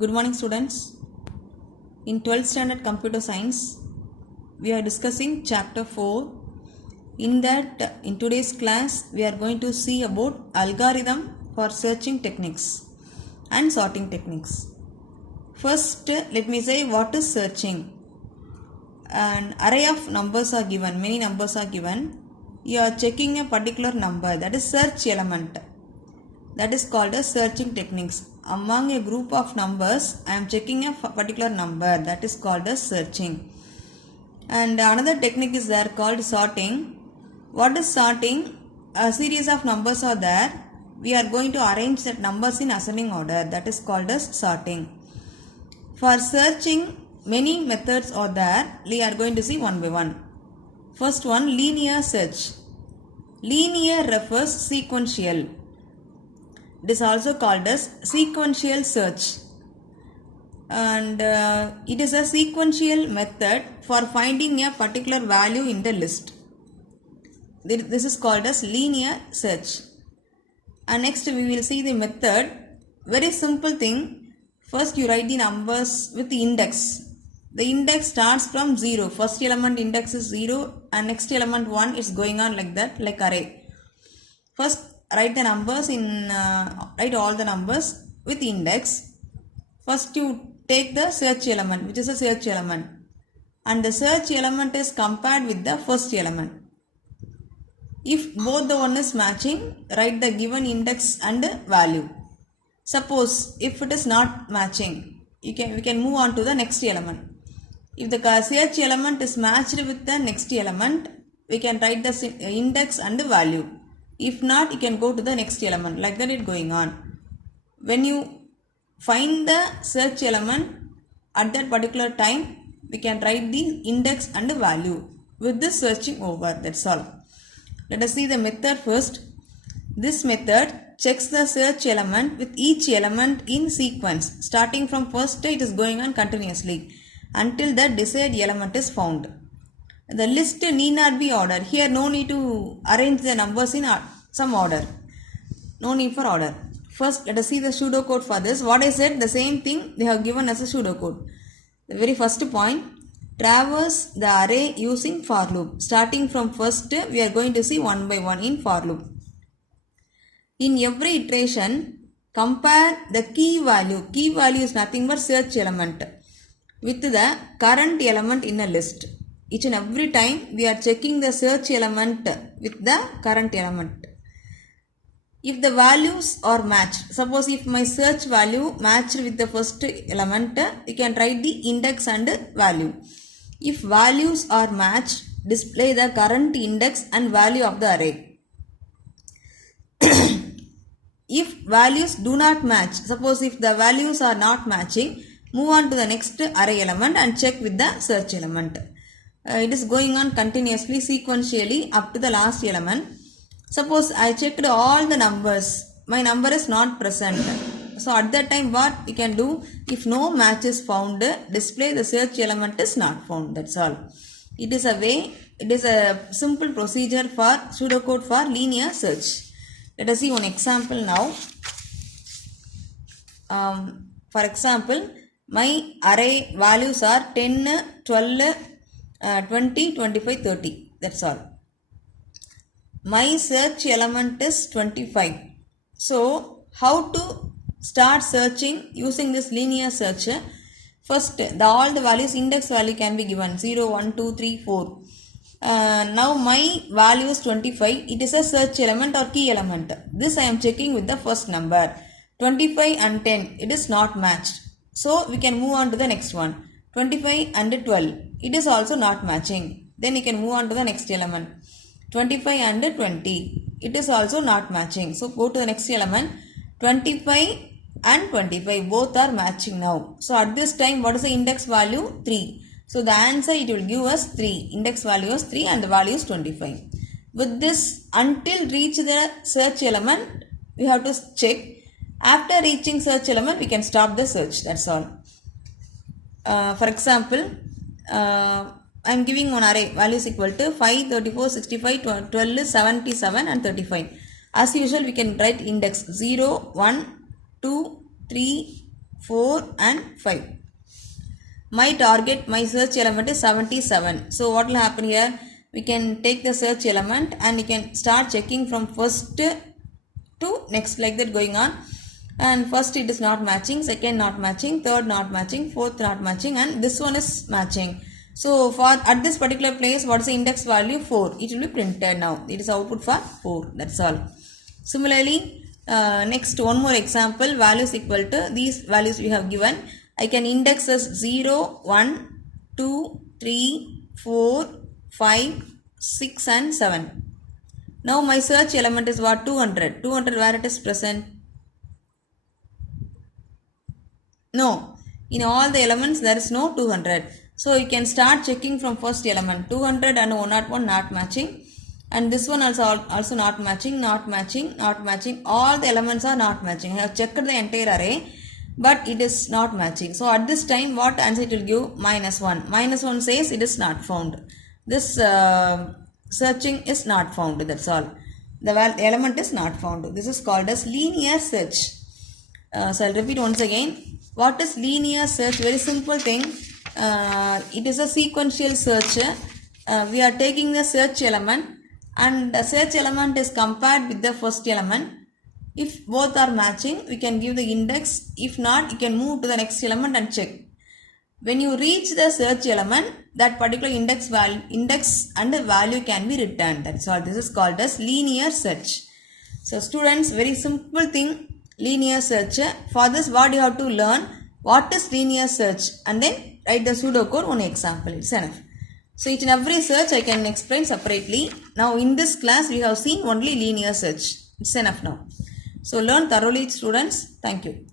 Good morning, students. In 12th standard computer science, we are discussing chapter 4. In today's class, we are going to see about algorithm for searching techniques and sorting techniques. First, let me say what is searching. An array of numbers are given, many numbers are given. You are checking a particular number, that is search element. That is called as searching techniques. Among a group of numbers, I am checking a particular number, that is called as searching. And another technique is there called sorting. What is sorting? A series of numbers are there. We are going to arrange that numbers in ascending order, that is called as sorting. For searching, many methods are there. We are going to see one by one. First one, linear search. Linear refers sequential. It is also called as sequential search, and it is a sequential method for finding a particular value in the list. This is called as linear search. And next we will see the method. Very simple thing. First you write the numbers with the index. The index starts from 0. First element index is 0 and next element 1 is going on like that, like array. First write the numbers write all the numbers with index. First you take the search element, which is a search element, and the search element is compared with the first element. If both the one is matching, write the given index and value. Suppose if it is not matching, we can move on to the next element. If the search element is matched with the next element, we can write the index and the value. If not, you can go to the next element. Like that, it going on. When you find the search element at that particular time, we can write the index and the value. With this searching over, that's all. Let us see the method first. This method checks the search element with each element in sequence. Starting from first, it is going on continuously until the desired element is found. The list need not be ordered. Here no need to arrange the numbers in some order. No need for order. First let us see the pseudocode for this. What I said, the same thing they have given as a pseudocode. The very first point, traverse the array using for loop. Starting from first, we are going to see one by one in for loop. In every iteration, compare the key value. Key value is nothing but search element with the current element in a list. Each and every time we are checking the search element with the current element. If the values are matched, suppose if my search value matched with the first element, you can write the index and value. If values are matched, display the current index and value of the array. If values do not match, suppose if the values are not matching, move on to the next array element and check with the search element. It is going on continuously, sequentially up to the last element. Suppose I checked all the numbers, my number is not present. So at that time what you can do, if no match is found, display the search element is not found. That's all. It is a simple procedure for pseudocode for linear search. Let us see one example now. For example, my array values are 10, 12, 20, 25, 30. That's all. My search element is 25. So, how to start searching using this linear search? First, all the values, index value can be given 0, 1, 2, 3, 4. Now, my value is 25. It is a search element or key element. This I am checking with the first number. 25 and 10. It is not matched. So, we can move on to the next one. 25 and 12. It is also not matching. Then you can move on to the next element. 25 and 20. It is also not matching. So go to the next element. 25 and 25. Both are matching now. So at this time, what is the index value? 3. So the answer it will give us 3. Index value is 3 and the value is 25. With this, until reach the search element, we have to check. After reaching search element, we can stop the search. That's all. For example, I am giving one array, value is equal to 5, 34, 65, 12, 77 and 35. As usual, we can write index 0, 1, 2, 3, 4 and 5. My target, my search element is 77. So what will happen here? We can take the search element and we can start checking from first to next, like that going on. And first it is not matching, second not matching, third not matching, fourth not matching, and this one is matching. So for at this particular place, what is the index value? 4. It will be printed now. It is output for 4. That's all. Similarly, next one more example, values equal to these values we have given. I can index as 0, 1, 2, 3, 4, 5, 6 and 7. Now my search element is what? 200. 200 where it is present? No. In all the elements there is no 200. So you can start checking from first element. 200 and 101 not matching. And this one also not matching, not matching, not matching. All the elements are not matching. I have checked the entire array, but it is not matching. So at this time, what answer it will give? -1. -1 says it is not found. This searching is not found. That's all. The element is not found. This is called as linear search. So I'll repeat once again. What is linear search? Very simple thing. It is a sequential search. We are taking the search element and the search element is compared with the first element. If both are matching, we can give the index. If not, you can move to the next element and check. When you reach the search element, that particular index and the value can be returned. That's all. This is called as linear search. So students, very simple thing, linear search. For this, what you have to learn? What is linear search? And then write the pseudocode, one example. It's enough. So each and every search I can explain separately. Now in this class, we have seen only linear search. It's enough now. So learn thoroughly, students. Thank you.